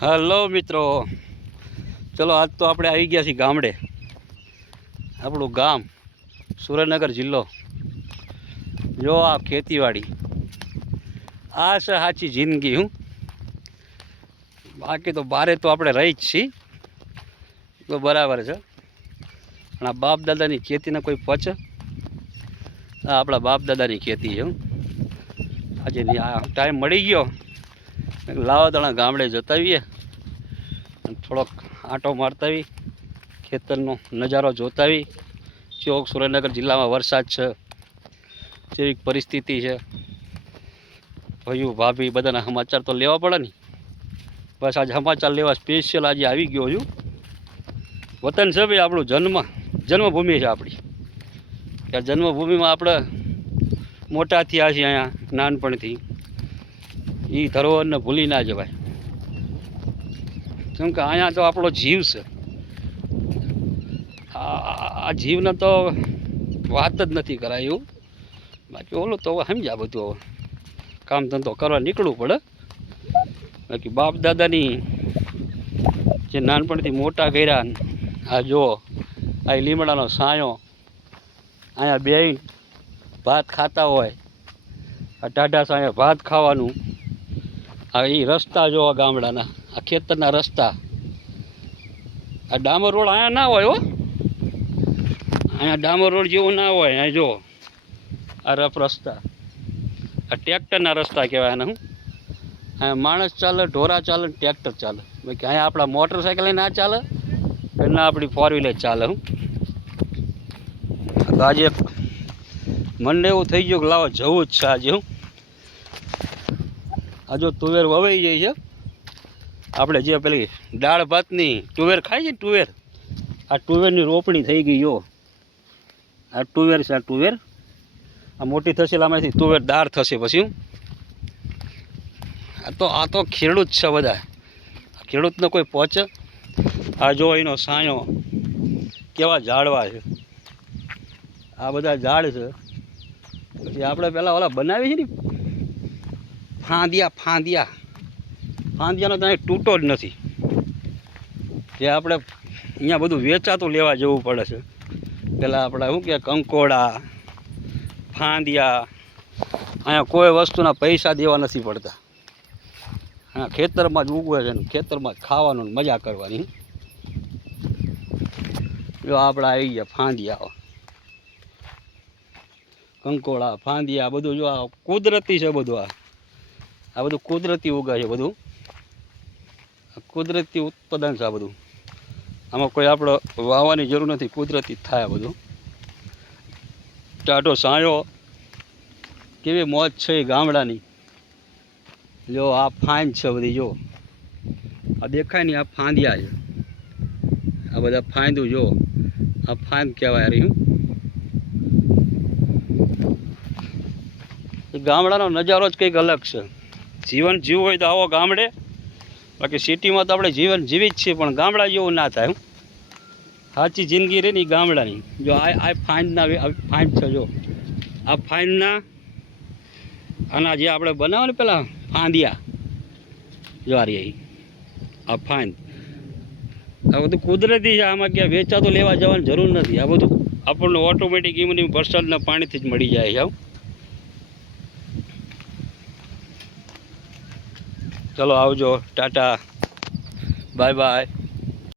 Hello મિત્રો, ચલો આજ તો આપણે આવી ગયા છીએ ગામડે. આપણું ગામ સુરેન્દ્રનગર જિલ્લો. જો આ ખેતીવાડી, આ છે સાચી જિંદગી. બાકી તો બારે તો આપણે રહી જ છીએ, તો બરાબર છે. પણ આ બાપ દાદાની ખેતીને કોઈ પચે? આ આપણા બાપ દાદાની ખેતી છે. આજે આ ટાઈમ મળી ગયો, લાવો તણા ગામડે જતાવીએ, થોડોક આંટો મારતાવી, ખેતરનો નજારો જોતાવી. ચોક સુરેન્દ્રનગર જિલ્લામાં વરસાદ છે, જેવી પરિસ્થિતિ છે. ભાઈઓ ભાભી બધાના સમાચાર તો લેવા પડે ને. બસ આજે સમાચાર લેવા સ્પેશિયલ આજે આવી ગયો છું. વતન છે ભાઈ આપણું, જન્મભૂમિ છે આપણી. આ જન્મભૂમિમાં આપણે મોટા થયા છીએ અહીંયા નાનપણથી. એ ધરોહરને ભૂલી ના જવાય, કેમ કે અહીંયા તો આપણો જીવ છે. આ જીવને તો વાત જ નથી કરાય એવું. બાકી ઓલું તો હવે સમજ્યા બધું. હવે કામ ધંધો કરવા નીકળવું પડે. બાકી બાપ દાદાની જે નાનપણથી મોટા કર્યા, આ જો આ લીમડાનો સાયો, અહીંયા બેન ભાત ખાતા હોય, આ ટાઢા સાયા ભાત ખાવાનું. આ એ રસ્તા જોવા ગામડાના, આ ખેતરના રસ્તા. આ ડામર રોડ અહીંયા ના હોય હો, અહીંયા ડામર રોડ જેવું ના હોય. અહીંયા જો આ રફ રસ્તા, આ ટ્રેક્ટરના રસ્તા કહેવાય આને. અહીંયા માણસ ચાલે, ઢોરા ચાલે, ટ્રેક્ટર ચાલે. બાકી અહીંયા આપણા મોટરસાઇકલ ના ચાલે, ના આપણી ફોર વ્હીલર ચાલે. તો આજે મને એવું થઈ ગયું કે લાવો જવું જ છે આજે. આ જો તુવેર વવાઈ જાય છે. આપણે જે પેલી દાળ ભાતની તુવેર ખાઈ છે ને, તુવેર, આ તુવેરની રોપણી થઈ ગઈ. જો આ તુવેર છે, આ તુવેર આ મોટી થશે એટલે આમાંથી તુવેર દાળ થશે. પછી આ તો ખેડૂત છે બધા, ખેડૂતને કોઈ પહોંચે. આ જો એનો સાયો, કેવા ઝાડવા છે, આ બધા ઝાડ છે. પછી આપણે પહેલાં ઓલા બનાવી છે ને ફાંદિયાનો તો અહીં તૂટો જ નથી. જે આપણે અહીંયા બધું વેચાતું લેવા જવું પડે છે. પહેલાં આપણે શું કે કંકોડા, ફાંદિયા, અહીંયા કોઈ વસ્તુના પૈસા દેવા નથી પડતા. હા, ખેતરમાં જ ઉગવે છે ને ખેતરમાં જ ખાવાનું ને મજા કરવાની. જો આપણે આવી ગયા ફાંદિયા, કંકોડા, ફાંદિયા, બધું જો આ કુદરતી છે બધું. આ બધું કુદરતી ઉગાય છે બધું, કુદરતી ઉત્પાદન છે આ બધું. આમાં કોઈ આપણે વાવવાની જરૂર નથી, કુદરતી જ થાય બધું. ટાઢો સાયો, કેવી મોજ છે એ ગામડાની. જો આ ફાંદ છે બધી, જો આ દેખાય ને, આ ફાંદિયા છે. આ બધા ફાંદું જો, આ ફાંદ કહેવાય રહ્યું. ગામડાનો નજારો જ કંઈક અલગ છે. જીવન જીવવું હોય તો આવો ગામડે. બાકી સિટીમાં તો આપણે જીવન જીવી જ છીએ, પણ ગામડા જેવું ના થાય. સાચી જિંદગી રહી ને ગામડાની. જો આ ફાંદ છે, જો આ ફાંદના આના જે આપણે બનાવો ને પેલા ફાંદિયા, જો આ રહી આ ફાંદ. આ બધું કુદરતી છે, આમાં ક્યાં વેચાતું લેવા જવાની જરૂર નથી. આ બધું આપણને ઓટોમેટિક એમને વરસાદના પાણીથી જ મળી જાય છે. ચલો આવજો, ટાટા, બાય બાય.